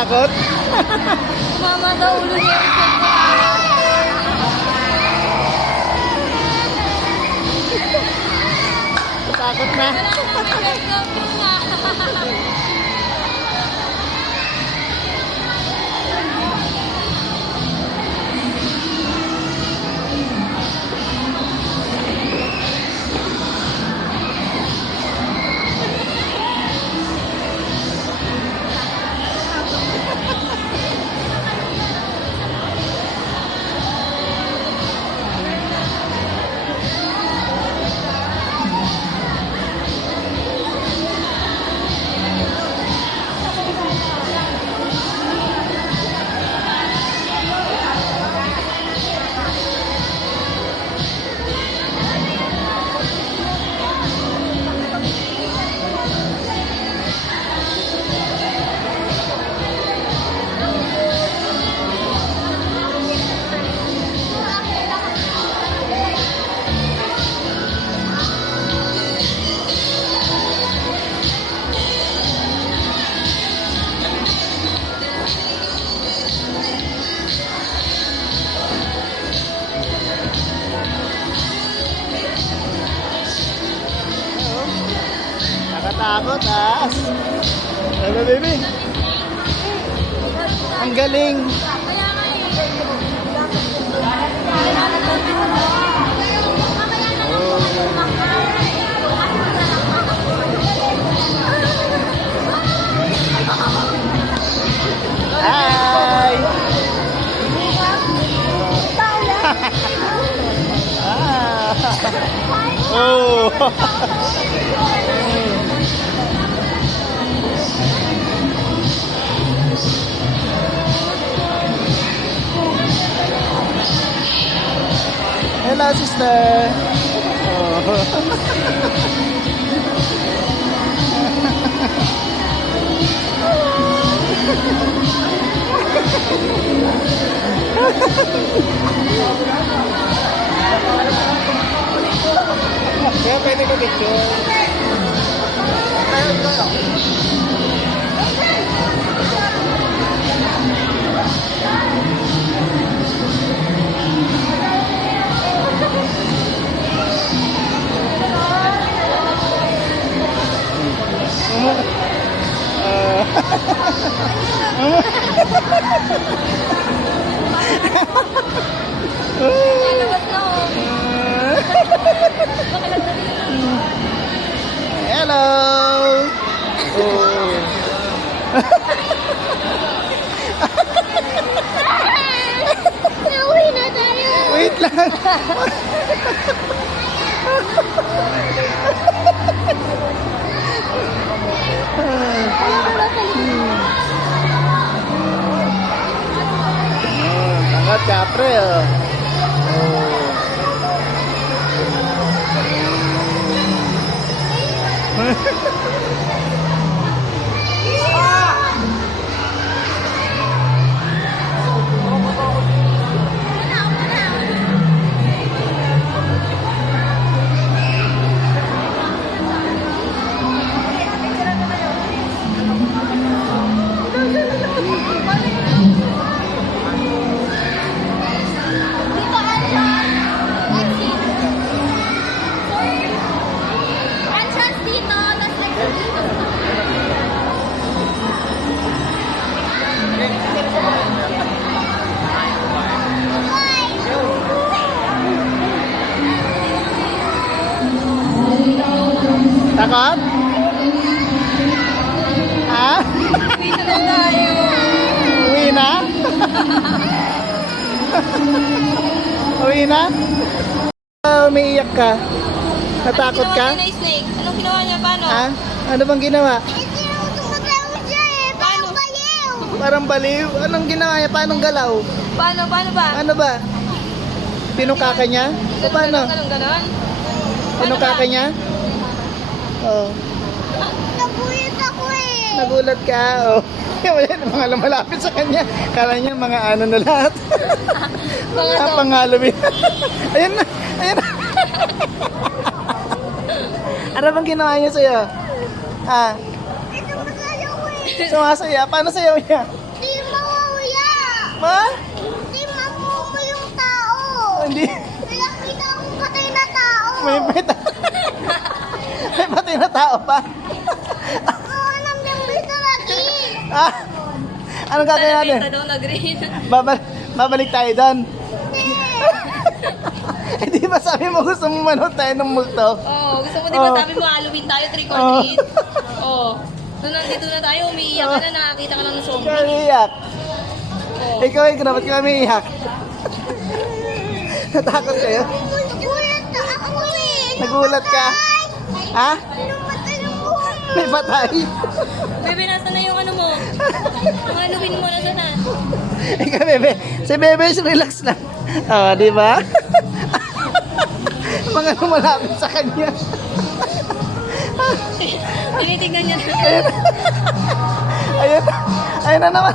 Natakot? Mama daw ulo niya. Natakot na. Nakatakot ah. Ano baby? Ang galing. Hi! Oh! Hello, sister. Kaya pwede ko picture. Hello. Oh. Nauwi na tayo. Wait lang. Tangat kapre oh. Takot? Ha? Uwi na? Uwi na? Umiiyak ka? Natakot ka? Anong ginawa niya, Snake? Anong ginawa niya? Paano? Ha? Ano bang ginawa? Paano? Parang baliw. Anong ginawa niya? Paano galaw? Paano? Paano ba? Ano ba? Tinuka ka niya? O paano? Ganon. Tinuka ka niya? Oh. Nagulat ako eh. Nagulat ka? Oh. Wala na mga lumalapit sa kanya. Kala niya mga ano na lahat. Mga pang-Halloween. Ayan na. Ayan na. Ano bang ginawa niya sa'yo? Ha? Ito masayaw eh. Sumasaya. Paano sayaw niya? Ma? Hindi mamumo yung tao. Hindi. May nakita akong patay na tao. May may patay na tao pa. Oo, nandang dito lagi. Ah, anong gagawin natin? daw na green. Babalik tayo doon. Hindi. Eh, di ba sabi mo gusto mo manood tayo ng multo? Oo, gusto mo di ba Oo. sabi mo Halloween tayo, trick or Oo. treat? Oo. Nung nandito na tayo, umiiyak ka na, nakakita ka na ng zombie. Ikaw iiyak. Oo. Ikaw dapat kami iiyak. Natakot kayo? Nagulat na ako eh. Nagulat ka? Ha? Lumatay yung buhok mo. May patay. Bebe, nasa na yung ano mo? Ang Halloween mo, nasa na? Ikaw, bebe. Si bebe, relax lang. Oh, di ba? Mga lumalapit sa kanya. Tinitignan niya na. Ayun. Ayun na naman.